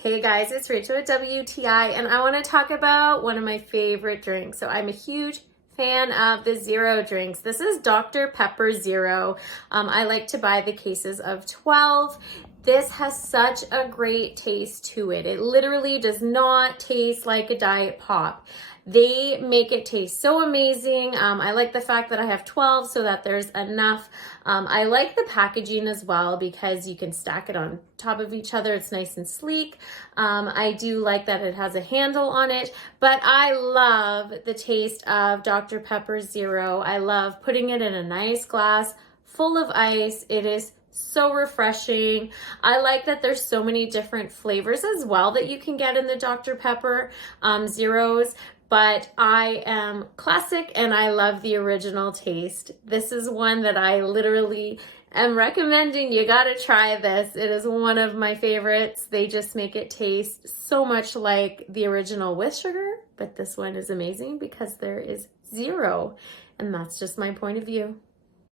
Hey guys, it's Rachel at WTI, and I want to talk about one of my favorite drinks. So I'm a huge fan of the zero drinks. This is Dr. Pepper Zero. I like to buy the cases of 12. This has such a great taste to it. It literally does not taste like a diet pop. They make it taste so amazing. I like the fact that I have 12 so that there's enough. I like the packaging as well because you can stack it on top of each other. It's nice and sleek. I do like that it has a handle on it, but I love the taste of Dr. Pepper Zero. I love putting it in a nice glass full of ice. It is so refreshing. I like that there's so many different flavors as well that you can get in the Dr. Pepper Zeros. But I am classic and I love the original taste. This is one that I literally am recommending. You gotta try this. It is one of my favorites. They just make it taste so much like the original with sugar, but this one is amazing because there is zero, and that's just my point of view.